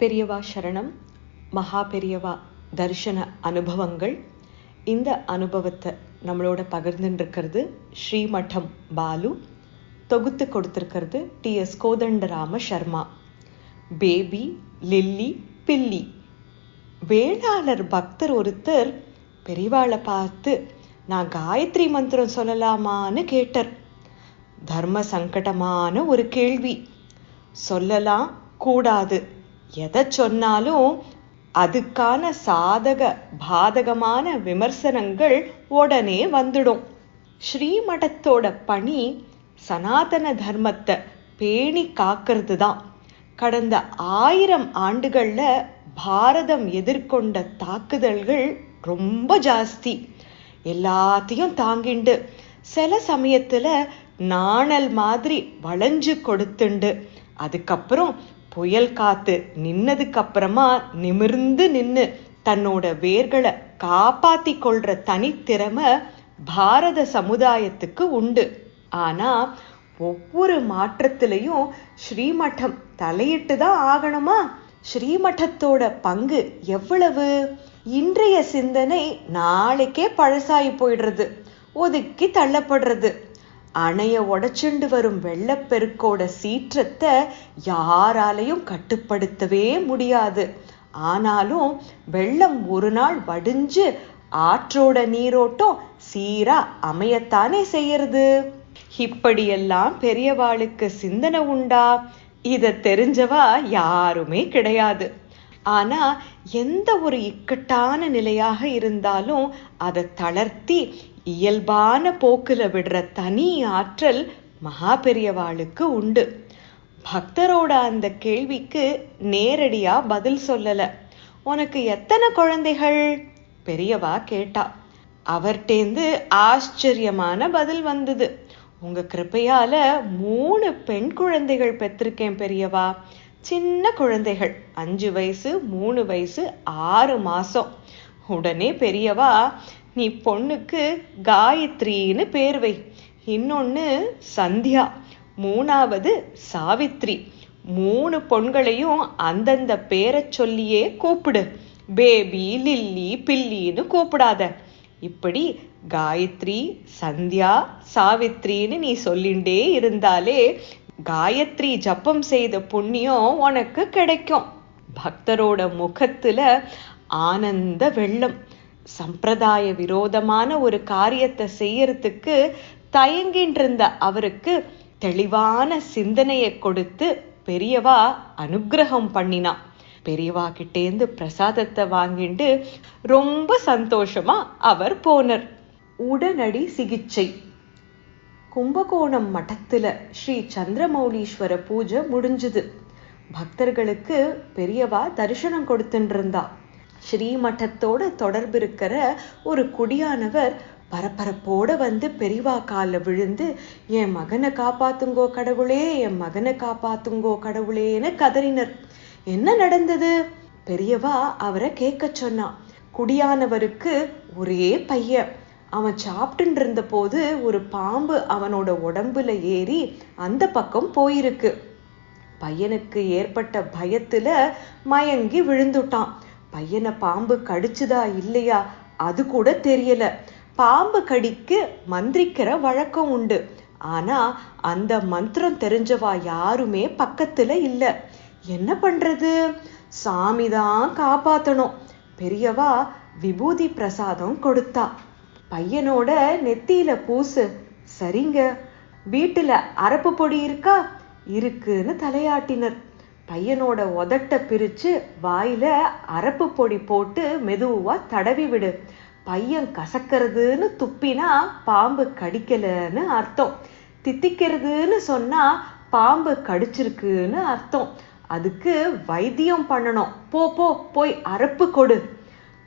பெரியவா சரணம் மகா பெரியவா தரிசன அனுபவங்கள். இந்த அனுபவத்தை நம்மளோட பகிர்ந்துருக்கிறது இருக்கிறது ஸ்ரீமடம் பாலு தொகுத்து கொடுத்துருக்கிறது T. S. Kodandarama Sharma baby lily billy. வேளாளர் பக்தர் ஒருத்தர் பெரியவாளை பார்த்து நான் காயத்ரி மந்திரம் சொல்லலாமான்னு கேட்டார். தர்ம சங்கடமான ஒரு கேள்வி. சொல்லலாம் கூடாது. எதை சொன்னாலும் அதுக்கான சாதக பாதகமான விமர்சனங்கள் உடனே வந்துடும். ஸ்ரீமடத்தோட பணி சனாதன தர்மத்தை பேணி காக்கிறது தான் கடந்த ஆயிரம் ஆண்டுகளில் பாரதம் எதிர்கொண்ட தாக்குதல்கள் ரொம்ப ஜாஸ்தி. எல்லாத்தையும் தாங்கிண்டு சில சமயத்துல நாணல் மாதிரி வளைஞ்சு கொடுத்துண்டு. அதுக்கப்புறம் புயல் காத்து நின்னதுக்கு அப்புறமா நிமிர்ந்து நின்று தன்னோட வேர்களை காப்பாத்தி கொள்ற தனித்திறமை பாரத சமுதாயத்துக்கு உண்டு. ஆனா ஒவ்வொரு மாற்றத்திலையும் ஸ்ரீமடம் தலையிட்டு தான் ஆகணுமா? ஸ்ரீமட்டத்தோட பங்கு எவ்வளவு? இன்றைய சிந்தனை நாளைக்கே பழசாயி போயிடுறது ஒதுக்கி தள்ளப்படுறது. அணைய உடச்சுண்டு வரும் வெள்ளப்பெருக்கோட சீற்றத்தை யாராலையும் கட்டுப்படுத்தவே முடியாது. ஆனாலும் வெள்ளம் ஒரு நாள் வடிஞ்சு ஆற்றோட நீரோட்டம் சீரா அமையத்தானே செய்யறது? இப்படியெல்லாம் பெரியவாளுக்கு சிந்தனை உண்டா? இத தெரிஞ்சவா யாருமே கிடையாது. ஆனா எந்த ஒரு இக்கட்டான நிலையாக இருந்தாலும் அதை தளர்த்தி இயல்பான போக்குல விடுற தனி ஆற்றல் மகா பெரியவாளுக்கு உண்டு. பக்தரோட அந்த கேள்விக்கு நேரடியா பதில் சொல்லல. உனக்கு எத்தனை குழந்தைகள்? பெரியவா கேட்டா. அவர்டேந்து ஆச்சரியமான பதில் வந்தது. உங்க கிருப்பையால மூணு பெண் குழந்தைகள் பெற்றிருக்கேன் பெரியவா. சின்ன குழந்தைகள். அஞ்சு வயசு மூணு வயசு ஆறு மாசம். உடனே பெரியவா நீ பொண்ணுக்கு காயத்ரின்னு பேர் வை. இன்னொன்று சந்தியா மூணாவது சாவித்ரி. மூணு பொண்களையும் அந்தந்த பேரை சொல்லியே கூப்பிடு. பேபி லில்லி பில்லின்னு கூப்பிடாத. இப்படி காயத்ரி சந்தியா சாவித்ரின்னு நீ சொல்லிண்டே இருந்தாலே காயத்ரி ஜப்பம் செய்த புண்ணியம் உனக்கு கிடைக்கும். பக்தரோட முகத்துல ஆனந்த வெள்ளம். சம்பிரதாய விரோதமான ஒரு காரியத்தை செய்யறதுக்கு தயங்கின்ற இருந்த அவருக்கு தெளிவான சிந்தனையை கொடுத்து பெரியவா அனுகிரகம் பண்ணினான் பெரியவா கிட்டேந்து பிரசாதத்தை வாங்கிட்டு ரொம்ப சந்தோஷமா அவர் போனர். உடனடி சிகிச்சை. கும்பகோணம் மட்டத்துல ஸ்ரீ சந்திரமௌலீஸ்வர பூஜை முடிஞ்சுது. பக்தர்களுக்கு பெரியவா தரிசனம் கொடுத்துட்டு இருந்தா ஸ்ரீமட்டத்தோட தொடர்பு இருக்கிற ஒரு குடியானவர் பரபரப்போட வந்து பெரிவா காலில் விழுந்து என் மகனை காப்பாத்துங்கோ கடவுளே என் மகனை காப்பாத்துங்கோ கடவுளேன்னு கதறினர். என்ன நடந்தது? பெரியவா அவரை கேட்க சொன்னான் குடியானவருக்கு ஒரே பையன். அவன் சாப்பிட்டு இருந்த போது ஒரு பாம்பு அவனோட உடம்புல ஏறி அந்த பக்கம் போயிருக்கு. பையனுக்கு ஏற்பட்ட பயத்துல மயங்கி விழுந்துட்டான். பையனை பாம்பு கடிச்சுதா இல்லையா? அது கூட தெரியல. பாம்பு கடிக்கு மந்திரிக்கிற வழக்கம் உண்டு. ஆனா அந்த மந்திரம் தெரிஞ்சவா யாருமே பக்கத்துல இல்ல. என்ன பண்றது? சாமிதான் காப்பாத்தணும். பெரியவா விபூதி பிரசாதம் கொடுத்தா. பையனோட நெத்தியில பூசு. சரிங்க. வீட்டுல அரப்பு பொடி இருக்கா? இருக்குன்னு தலையாட்டினர். பையனோட உதட்ட பிரிச்சு வாயில அரப்பு பொடி போட்டு மெதுவா தடவி விடு. பையன் கசக்கிறதுன்னு துப்பினா பாம்பு கடிக்கலன்னு அர்த்தம். தித்திக்கிறதுன்னு சொன்னா பாம்பு கடிச்சிருக்குன்னு அர்த்தம். அதுக்கு வைத்தியம் பண்ணணும். போ போ போய் அரப்பு கொடு.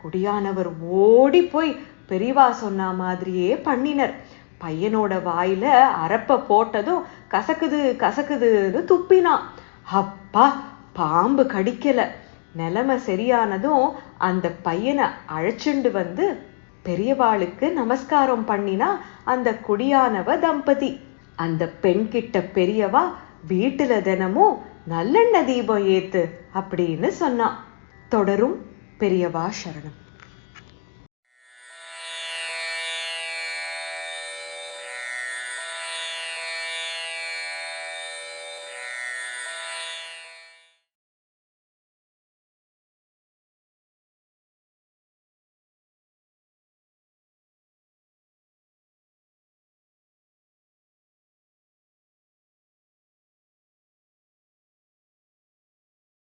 குடியானவர் ஓடி போய் பெரியவா சொன்ன மாதிரியே பண்ணினர். பையனோட வாயில அரப்ப போட்டதும் கசக்குது கசக்குதுன்னு துப்பினான். அப்பா பாம்பு கடிக்கல. நிலைமை சரியானதும் அந்த பையனை அழைச்சுண்டு வந்து பெரியவாளுக்கு நமஸ்காரம் பண்ணினா அந்த குடியானவ தம்பதி. அந்த பெண் கிட்ட பெரியவா வீட்டுல தினமும் நல்லெண்ண தீபம் ஏத்து அப்படின்னு சொன்னான். தொடரும் பெரியவா சரணம்.